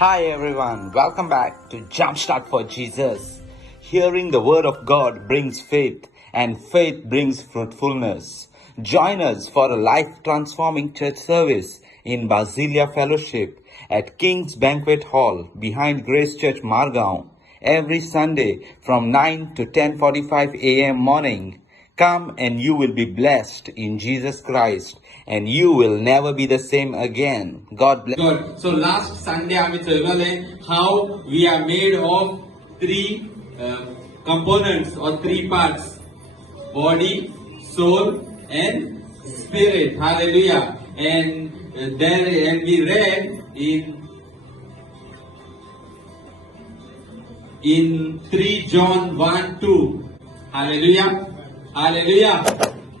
Hi everyone, welcome back to Jumpstart for Jesus. Hearing the word of God brings faith, and faith brings fruitfulness. Join us for a life transforming church service in Basilia Fellowship at King's Banquet Hall behind Grace Church Margao every Sunday from 9 to 10:45 a.m. morning. Come and you will be blessed in Jesus Christ, and you will never be the same again. God bless. God. So last Sunday आम्ही चलवले how we are made of three components or three parts: body, soul, and spirit. Hallelujah. And we read in 3 John 1:2. Hallelujah. Hallelujah.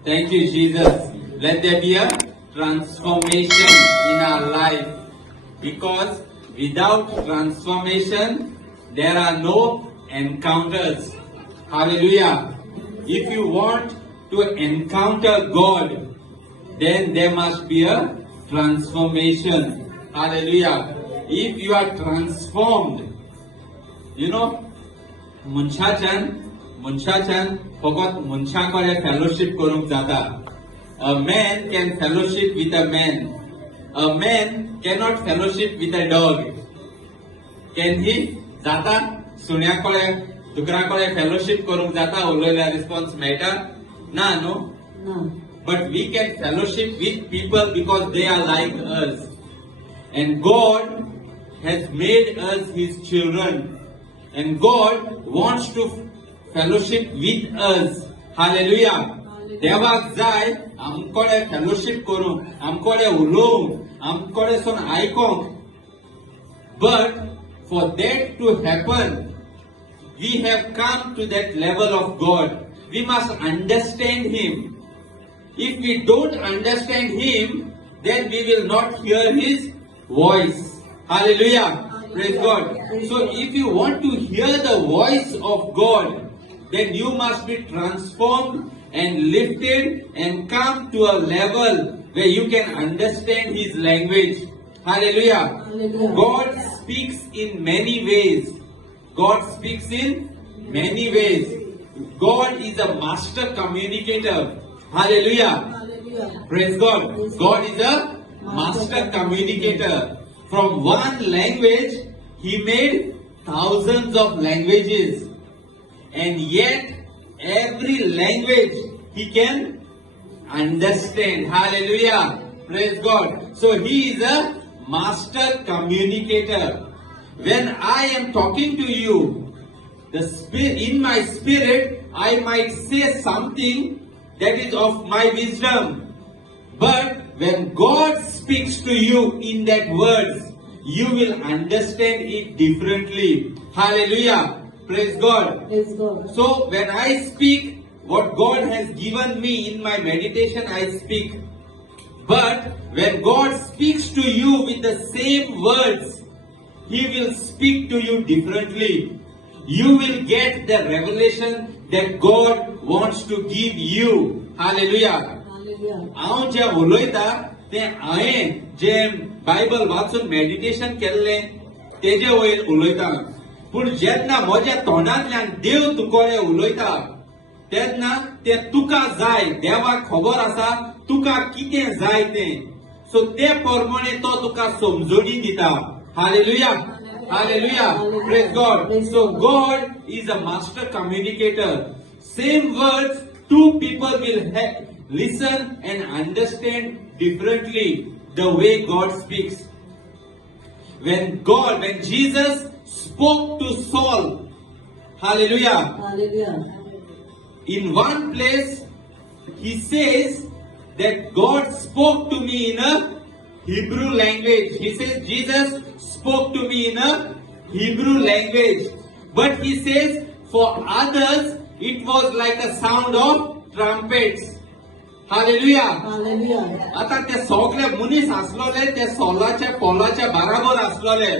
Thank you, Jesus. Let there be a transformation in our life. Because without transformation, there are no encounters. Hallelujah. If you want to encounter God, then there must be a transformation. Hallelujah. If you are transformed, Munchachan forgot Munchakore fellowship korung jata. A man can fellowship with a man. A man cannot fellowship with a dog. Can he? Jata? Sunyakore, dukrakore fellowship korung jata, uloila response matter? No. But we can fellowship with people because they are like us. And God has made us His children. And God wants to fellowship with us. Hallelujah. देवाक जाय आमकोडे fellowship करूंक, आमकोडे उलोवंक, आमकोडे सोन आयकोंक. But for that to happen, we have come to that level of God. We must understand Him. If we don't understand Him, then we will not hear His voice. Hallelujah. Praise God. So if you want to hear the voice of God, then you must be transformed and lifted and come to a level where you can understand His language. Hallelujah. God speaks in many ways. God speaks in many ways. God is a master communicator. Hallelujah. Praise God. God is a master communicator. From one language, He made thousands of languages. And yet, every language He can understand. Hallelujah. Praise God. So He is a master communicator. When I am talking to you, in my spirit, I might say something that is of my wisdom. But when God speaks to you in that words, you will understand it differently. Hallelujah. Praise God. Praise God. So when I speak what God has given me in my meditation, I speak. But when God speaks to you with the same words, He will speak to you differently. You will get the revelation that God wants to give you. Hallelujah. हांव जे उलयता ते हांवें जे Bible वाचून meditation केल्लें तेजे वयर उलयता. पूण जेन्ना म्हज्या तोंडांतल्यान देव तुकोडे उलयता तेन्ना ते तुका जाय, देवाक खबर आसा तुका कितें जाय तें. सो ते प्रमाणे तो तुका समजोडी दिता. Hallelujah. Hallelujah. Praise God. So God is a master communicator. Same words, two people will listen and understand differently the way God speaks. When Jesus spoke to Saul, hallelujah. In one place, He says that God spoke to me in a Hebrew language. He says Jesus spoke to me in a Hebrew language. But He says for others, it was like a sound of trumpets. Hallelujah. आता ते सगळे मनीस आसलोले ते सॉलाच्या पॉलाच्या बराबर आसलोले.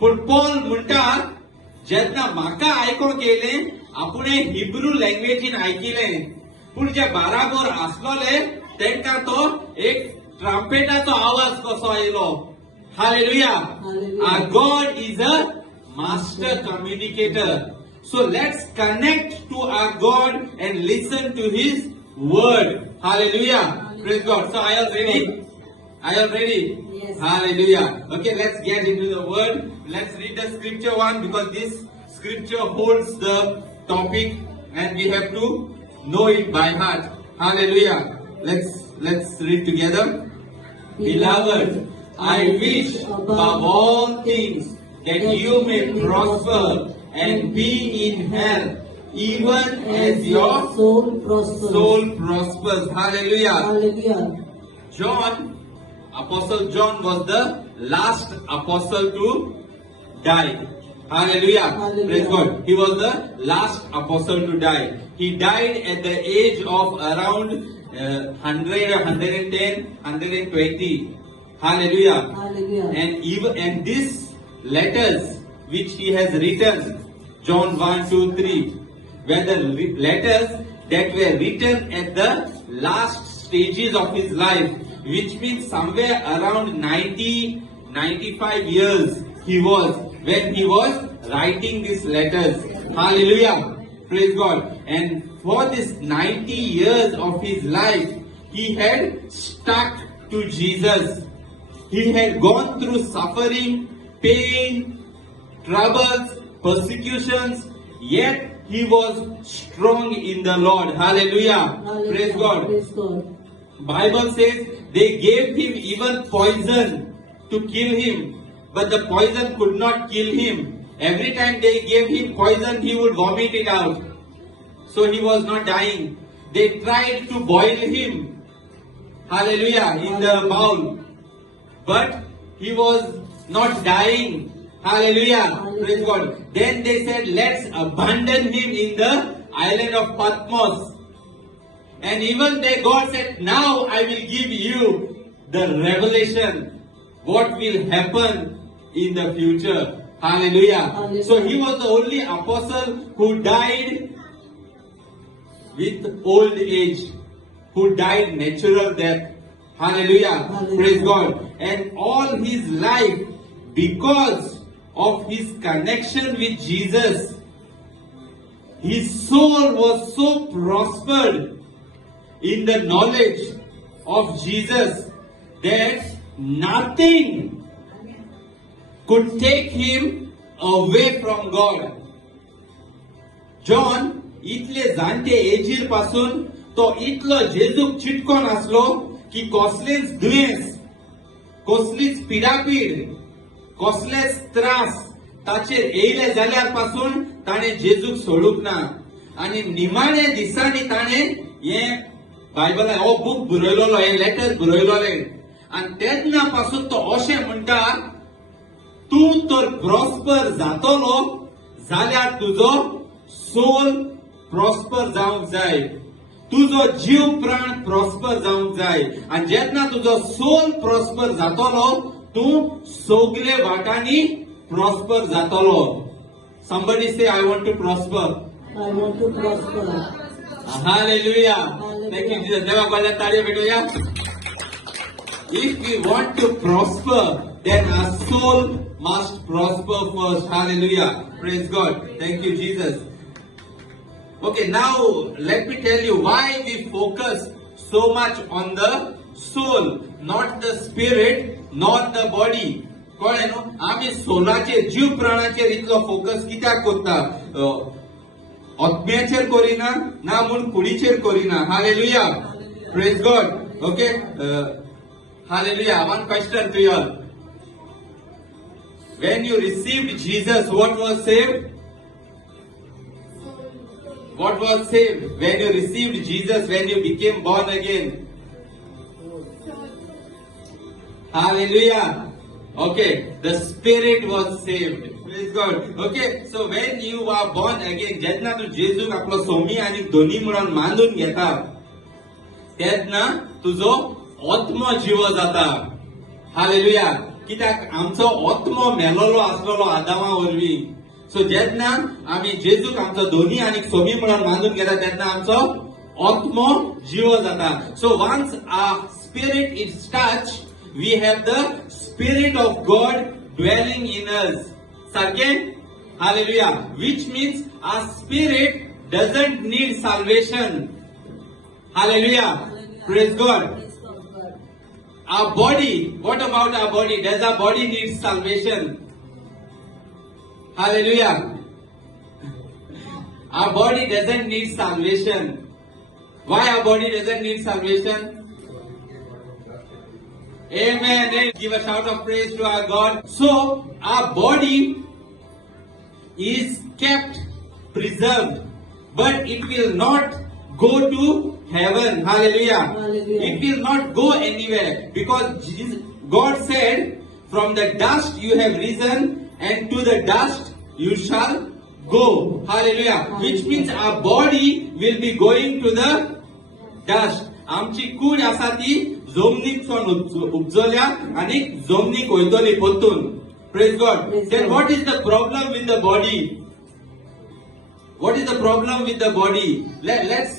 पण Paul म्हणटा जेन्ना म्हाका आयकोंक येयलें आपुणे हिब्रू लँग्वेजीन आयकिलें. पूण जे बराबर आसलोले तेंकां तो एक ट्रम्पेटाचो आवाज कसो आयलो. Hallelujah. Hallelujah. Our God is a master communicator. So let's connect to our God and listen to His word. Hallelujah. Praise God. So are you all ready? Are you all ready? Yes. Hallelujah. Okay, let's get into the word. Let's read the scripture one because this scripture holds the topic and we have to know it by heart. Hallelujah. Let's read together. Beloved, I wish above all things that you may prosper and be in health, even as your soul prospers. soul prospers. Hallelujah. Hallelujah. John, Apostle John was the last apostle to die. Hallelujah. Hallelujah. Praise God. He was the last apostle to die. He died at the age of around 100, 110, 120. Hallelujah. Hallelujah. And these letters which he has written, John 1, 2, 3, were the letters that were written at the last stages of his life, which means somewhere around 90, 95 years he was when he was writing these letters. Hallelujah. Praise God. And for this 90 years of his life, he had stuck to Jesus. He had gone through suffering, pain, troubles, persecutions, yet he was strong in the Lord. Hallelujah. Hallelujah. Praise God. Praise God. Bible says they gave him even poison to kill him, but the poison could not kill him. Every time they gave him poison, he would vomit it out. So he was not dying. They tried to boil him. Hallelujah. In the bowl. But he was not dying. Hallelujah. Praise God. Then they said, let's abandon him in the island of Patmos. And even there God said, now I will give you the revelation. What will happen in the future. Hallelujah. Hallelujah. So he was the only apostle who died with old age. Who died natural death. Hallelujah. Hallelujah. Praise God. And all his life, because of his connection with Jesus, his soul was so prospered in the knowledge of Jesus that nothing could take him away from God. John इतले जाणटे एजीर पासून तो इतलो जेजूक चिटकोन आसलो की कसलेच दुयेंस, कसलीच पिडापीड, कसलेच त्रास ताचेर येयले जाल्यार पासून ताणे जेजूक सोडूंक ना. आनी निमाणे दिसांनी ताणे हे बायबलान हो बूक बरयलोलो, हे लेटर बरयलोले. आनी तेन्ना पासून तो अशें म्हणटा, तूं तर प्रॉस्पर जातलो जाल्यार तुजो सोल प्रॉस्पर जावंक जाय. तुजो जीव प्राण प्रॉस्पर जावंक जाय. आनी जेन्ना तुजो सोल प्रॉस्पर जातलो, तूं सगळे वाटांनी प्रॉस्पर जातलो. Somebody say, I want to prosper. I want to prosper. Hallelujah. Hallelujah. Thank you, Jesus. देवा को तालियां भेटूया. If we want to prosper, then our soul must prosper first. Hallelujah. Praise God. Thank you, Jesus. Okay, now let me tell you why we focus so much on the soul, not the spirit, not the body. कळ्ळें न्हू? आमी सोलाचेर, जीव प्राणाचेर इतलो focus कित्याक करता? आत्म्याचेर करिना, ना म्हूण कुडीचेर करिना. Hallelujah. Praise God. Okay. Hallelujah. One question to you all. When you received Jesus, what was saved? What was saved? When you received Jesus, when you became born again? Hallelujah. Okay, the spirit was saved. Praise God. Okay, so when you are born again, जेन्ना तू जेजूक आपलो सोमी आनी दोनी म्हणून मानून घेता, तेन्ना तुजो आत्मो जीव जाता. हालेलुया. कित्याक आमचो आत्मो मेलोलो आसलोलो आदामा वरवीं. सो जेन्ना आमी जेजूक आमचो दोनी आनी सोमी म्हणून मानून घेता, तेन्ना आमचो आत्मो जीव जाता. So once our spirit is touched, we have the Spirit of God dwelling in us. Second, hallelujah, which means our spirit doesn't need salvation. Hallelujah. Praise God. Praise God. Our body, what about our body? Does our body need salvation? Hallelujah. Our body doesn't need salvation. Why our body doesn't need salvation? Amen. Give a shout of praise to our God. So, our body is kept preserved, but it will not go to heaven. Hallelujah. Hallelujah. It will not go anywhere because God said, from the dust you have risen and to the dust you shall go. Hallelujah. Which means our body will be going to the dust. आमची कूड आसा ती जमनीकसून उपजल्या आणि जमनीक वयतली परतून. Praise God. Then what is the problem with the body? What is the problem with the body? Let's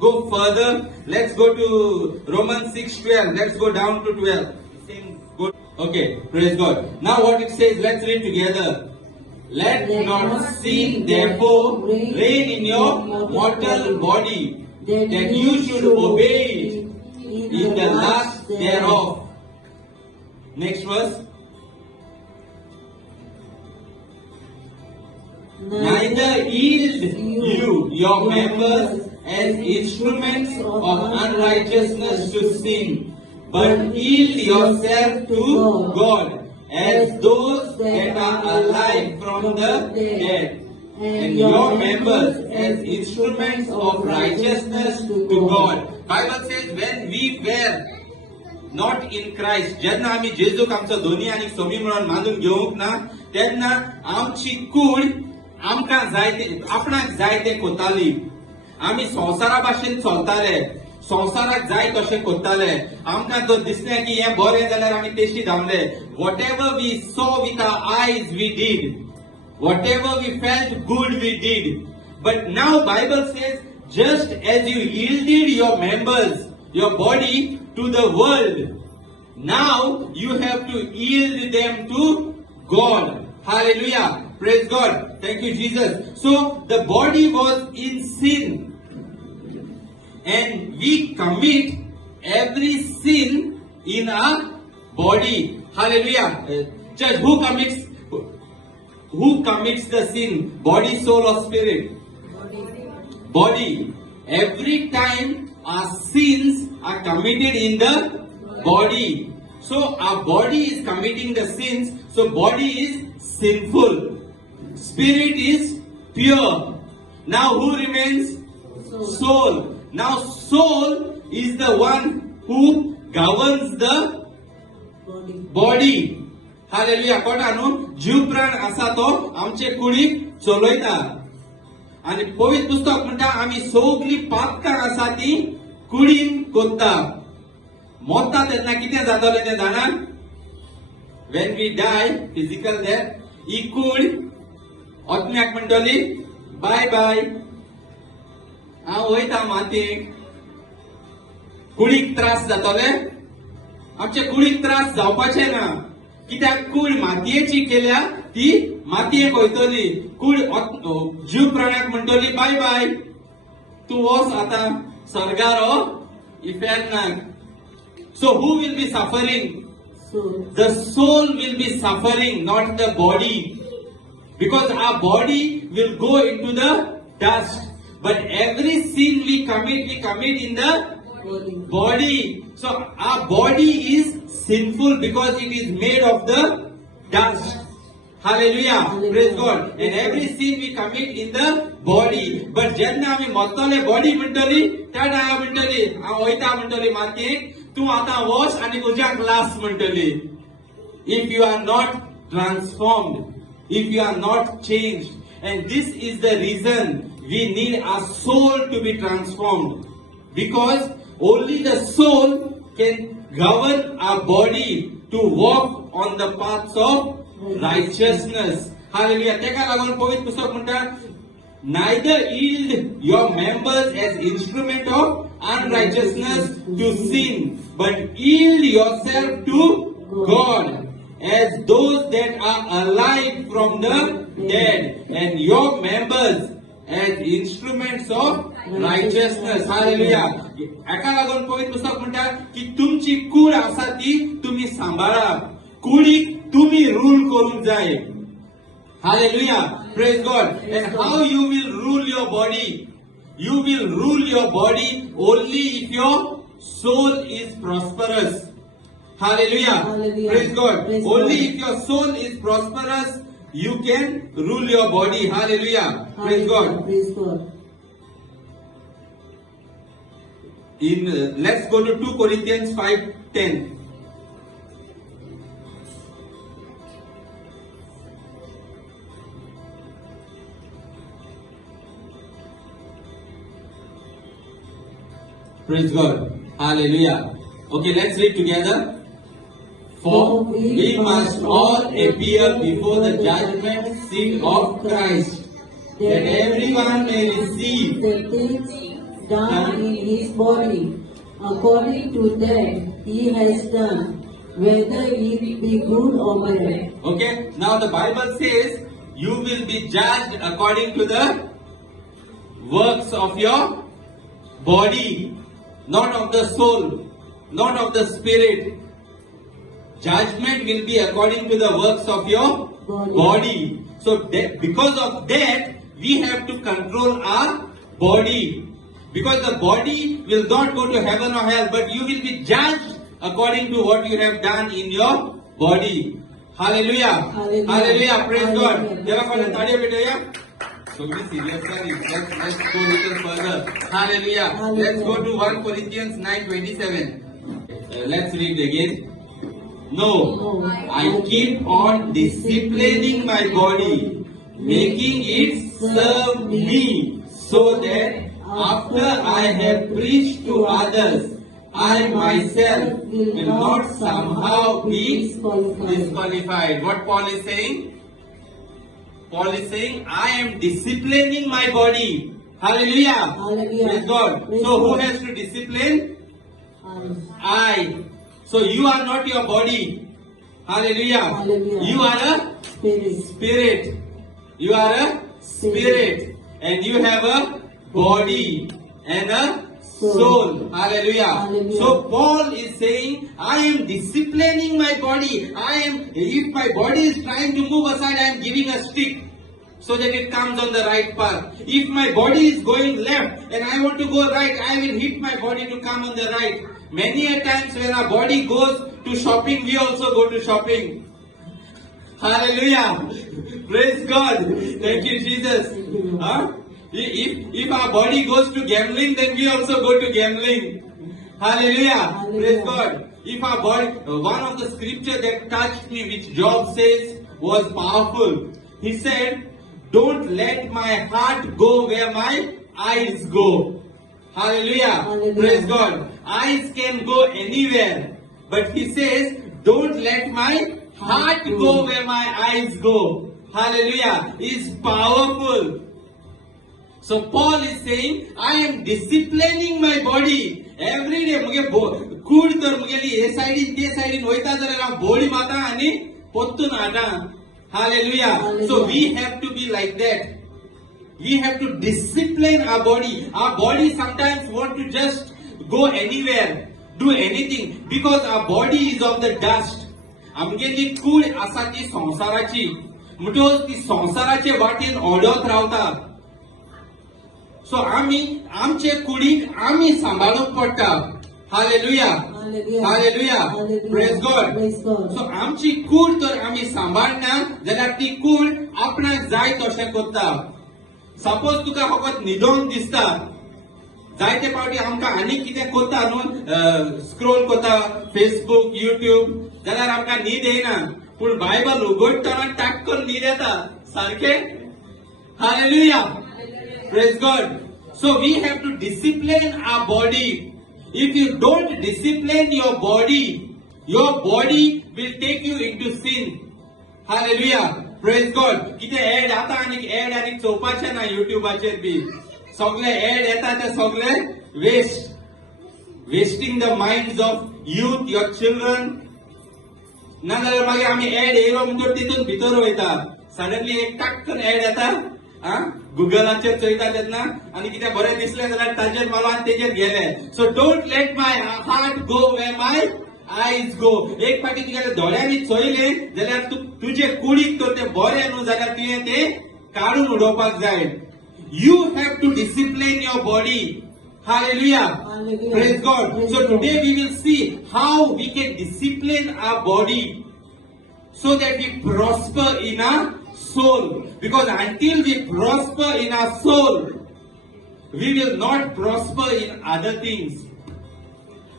go further. Let's go to Romans 6:12. Let's go down to 12. Same good. Okay, praise God. Now what it says, let's read together. Let not sin therefore reign in your mortal body, that you should obey it in the lust thereof. Next verse. Neither yield you your members as instruments of unrighteousness to sin, but yield yourself to God as those that are alive from the dead, and your members as instruments of righteousness to God. Bible says when we were not in Christ, जेन्ना आम्ही जेजूक आमचो धोनी आनी सोमी म्हणून मानून घेवंक ना, तेन्ना आमची कूड आमकां जाय ते आपणाक जाय ते कोताली. आमी संवसारा भाशेन चलताले, संवसाराक जाय तशें कोत्ताले. आमकां जर दिसलें की हें बरें जाल्यार आमी तेशी धांवले. Whatever we saw with our eyes we did. Whatever we felt good we did. But now Bible says, just as you yielded your members, your body to the world, now you have to yield them to God. Hallelujah. Praise God. Thank you, Jesus. So the body was in sin, and we commit every sin in our body. Hallelujah. Church, who commits the sin? Body, soul, or spirit? Body. Every time our sins are committed in the body. So our body is committing the sins. So body is sinful. Spirit is pure. Now who remains? Soul. Now soul is the one who governs the body. Hallelujah. Kota न्हू जीव प्राण आसा तो आमचे कुडीक चलयता. आणि पवित्र पुस्तक म्हणटा आमी सगळी पातकां आसा ती कुडीन कोत्ता. मोता तेन्ना कितें जातलें तें जाणा? When we die, physical death, ही कूड आत्म्याक म्हणटली बाय बाय, हांव वयता मातयेक. कुडीक त्रास जातले? आमचे कुडीक त्रास जावपाचे ना. कित्याक कूड मातयेची केल्या ती मातयेक वयतली. कूड जीव प्राण्याक म्हणटली बाय बाय, तूं वच आतां स्वर्गारो इफेरनाक. So who will be suffering? The soul will be suffering, not the body. Because our body will go into the dust. But every sin we commit in the body. So our body is sinful because it is made of the dust. Hallelujah. Praise God. And every sin we commit in the body. But जेन्ना आमी मोतले body म्हणटली, त्या म्हणटली हांव वयता म्हणटली मातयेक, तूं आतां वच आनी तुज्याक लास म्हणटली. If you are not transformed, if you are not changed, and this is the reason we need our soul to be transformed, because only the soul can govern our body to walk on the paths of righteousness. Hallelujah. तेका लागून पवित्र पुस्तक म्हणटा, neither yield your members as instrument of unrighteousness to sin, but yield yourself to God as those that are alive from the dead, and your members as instruments of righteousness. Hallelujah. एका लागून पवित्र पुस्तक म्हणटा की तुमची कूड आसा ती तुम्ही सांभाळा, कुडीक तुम्ही रूल करूंक जाय. Hallelujah. Praise God. And how you will rule your body? You will rule your body only if your soul is prosperous. Hallelujah. Hallelujah. Praise God. Praise Only God. if your soul is prosperous, you can rule your body. Hallelujah. Praise God. Praise God. Let's go to 2 Corinthians 5:10. Praise God. Hallelujah. Okay, let's read together. For we must all appear before the judgment seat of Christ, that everyone may receive the things done in his body, according to that he has done, whether it be good or bad. Okay, now the Bible says you will be judged according to the works of your body, not of the soul, not of the spirit. Judgment will be according to the works of your body. So because of that, we have to control our body. Because the body will not go to heaven or hell, but you will be judged according to what you have done in your body. Hallelujah. Hallelujah. Hallelujah. Praise God. Hallelujah. देवा कोणी ताळी भेटूया. So be serious, sir. Let's go a little further. Hallelujah. Let's go to 1 Corinthians 9:27. Let's read again. No, I keep on disciplining my body, making it serve me, so that after I have preached to others, I myself will not somehow be disqualified. What Paul is saying? Paul is saying, I am disciplining my body. Hallelujah. Hallelujah. Praise God. Praise So who God. has to discipline? I, I. So you are not your body. Hallelujah. Hallelujah. You are a Spirit. spirit. You are a spirit. And you have a body and a soul. Hallelujah. Hallelujah. So Paul is saying, I am disciplining my body. If my body is trying to move aside, I am giving a stick so that it comes on the right path. If my body is going left and I want to go right, I will hit my body to come on the right. Many a times when our body goes to shopping, we also go to shopping. Hallelujah. Praise God. Thank you, Jesus. Huh? If our body goes to gambling, then we also go to gambling. Hallelujah. Praise God. If our body, one of the scripture that touched me, which Job says was powerful. He said, don't let my heart go where my eyes go. Hallelujah. Hallelujah. Praise God. Eyes can go anywhere. But he says, don't let my heart go where my eyes go. Hallelujah. Is powerful. So Paul is saying, I am disciplining my body. Every day, मुगे कूड तर मुगेली हे साइडीन ते साइडीन वयता जाल्यार हांव बोडी माता आनी पोत्तून हाडा. Hallelujah. So we have to be like that. We have to discipline our body. Our body sometimes want to just go anywhere, do anything, because our body is of the dust. आमगेली कूड आसा ती संसाराची. म्हणटोच ती संसाराचे वाटेन ओडत रावता. सो आमचे कुडीक आमी सांबाळूंक पडटा. Hallelujah. Hallelujah. Hallelujah. Hallelujah. Praise God. Praise God. So आमची कूड तर आमी सांबाळना जाल्यार ती कूड आपणाक जाय तशें करता. सपोज तुका फकत न्हिदोंक दिसता, जायते फावटी आमकां आनी कितें करता न्हू, स्क्रोल करता फेसबुक, युट्यूब, जाल्यार आमकां न्हीद येना. पूण बायबल उगडटना टाक्कन न्हीद येता. सारकें? Hallelujah. Praise God. So we have to discipline our body. If you don't discipline your body will take you into sin. Hallelujah. Praise God. कितें एड आता आनी चोवपाचें ना युट्यूबाचेर बी. सगळे एड येता ते सगळे waste. wasting the minds of youth, your children. नाजाल्यार मागीर आमी एड येयलो म्हणटोच तितून भितर वयता. सडनली एक टाक्कन एड येता, गुगलाचेर चोयता तेन्ना आनी कितें बरें दिसलें जाल्यार ताजेर मारलो आनी तेजेर गेले. So don't let my heart go where my eyes go. एक फावटी तुगेल्या दोळ्यांनी चोयलें जाल्यार तुजे कुडीक तर तें बरें न्हू जाल्यार तुवें तें काडून उडोवपाक जाय. You have to discipline your body. Hallelujah. Hallelujah. Praise God. Praise So God. today we will see how we can discipline our body so that we prosper in our soul. Because until we prosper in our soul, we will not prosper in other things.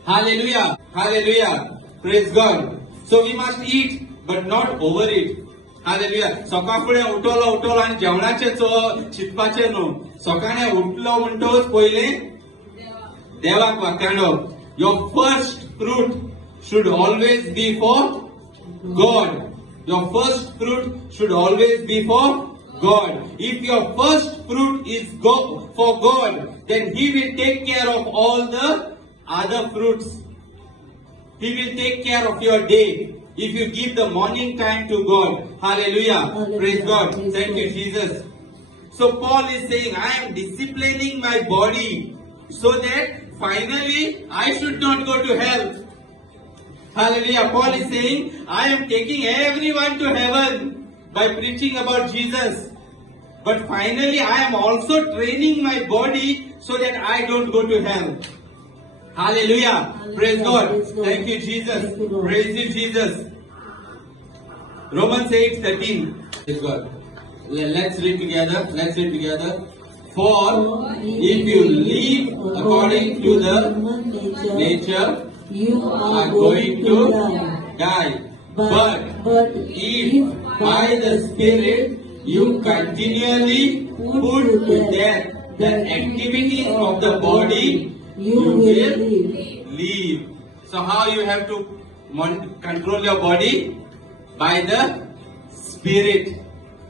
Hallelujah. Hallelujah. Praise God. So we must eat, but not overeat. Hallelujah. सकाळ फुडें उठलो आनी जेवणाचें चिंतपाचें न्हू. सकाळीं उठलो म्हणटच पयलें देवाक वाखाणप. Your first fruit should always be for God. Your first fruit should always be for God. If your first fruit is for God, then He will take care of all the other fruits. He will take care of your day. If you give the morning time to God. Hallelujah. Hallelujah. Praise God. Praise Thank God. you, Jesus. So Paul is saying, I am disciplining my body so that finally I should not go to hell. Hallelujah. Paul is saying, I am taking everyone to heaven by preaching about Jesus. But finally I am also training my body so that I don't go to hell. Hallelujah. Praise God. Praise God. Thank you, Jesus. Thank you, Lord. Praise you, Jesus. Romans 8:13. Praise God. Let's read together. Let's read together. For if you live according to the nature, you are going to die. But if by the Spirit you continually put to death the activities of the body, you will live. So how you have to control your body? By the Spirit.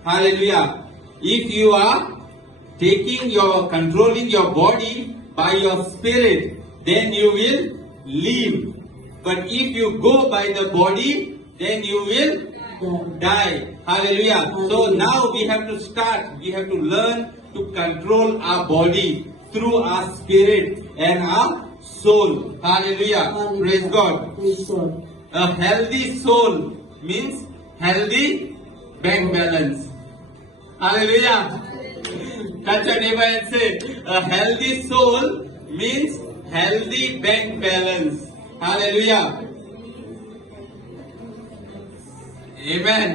Hallelujah. If you are controlling your body by your spirit, then you will live. But if you go by the body, then you will die. Hallelujah. So now we have to start. We have to learn to control our body through our spirit and our soul. Hallelujah. Praise God. Praise God. A healthy soul means healthy bank balance. Hallelujah. Touch your neighbor and say, a healthy soul means healthy bank balance. Hallelujah. Amen.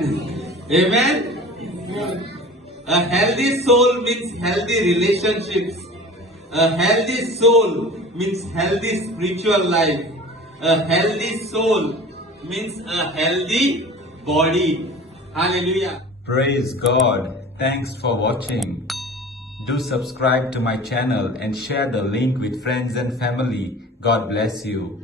Amen. A healthy soul means healthy relationships. A healthy soul means healthy spiritual life. A healthy soul means a healthy body. Hallelujah. Praise God. Thanks for watching. Do subscribe to my channel and share the link with friends and family. God bless you.